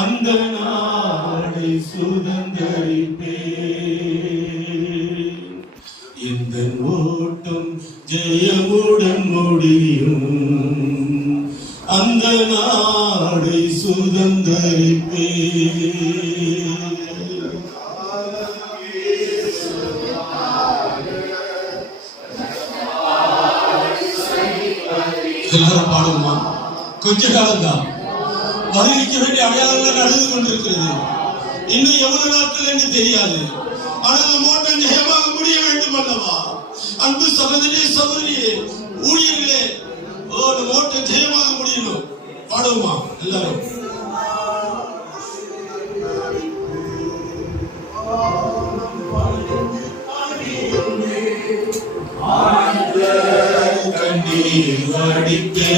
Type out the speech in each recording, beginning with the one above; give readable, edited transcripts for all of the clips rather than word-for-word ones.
அந்த நாளை சுதந்தரிப்பே. இந்த ஓட்டம் ஜெயமுடன் முடியும். அந்த நாளை சுதந்தரிப்பே. எல்லாரும் பாடுமா? கொஞ்ச காலம்தான். வருவிக்க வேண்டிய அடையாளங்கள் நடந்து கொண்டிருக்கிறது. இன்னும் எவ்வளவு நாட்கள் என்று தெரியாது. ஆனால் நம்ம ஓட்டம் ஜெயமாக முடிய வேண்டும் அல்லவா? அன்பு சகோதரி சகோதரியே, ஊழியர்களே, நம்ம ஓட்டம் ஜெயமாக முடியணும். பாடுமா எல்லாரும்? கண்ணீர் வடித்தே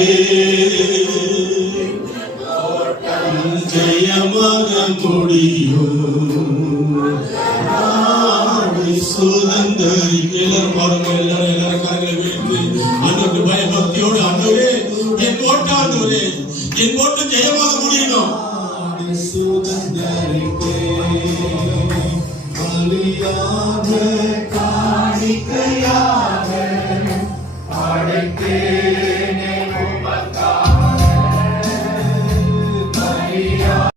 ஜெயமாக முடியும். சுதந்தரி. எல்லாரும் பாருங்க, எல்லாரும் கரங்களை வைத்து ஆண்டவருக்கு பயபக்தியோடு, ஆண்டவரே என் ஓட்டம், ஆண்டவரே என் ஓட்டம் ஜெயமாக முடியணும். சுதந்தரிப்பே, பலியாக காணிக்கையாக படைத்தே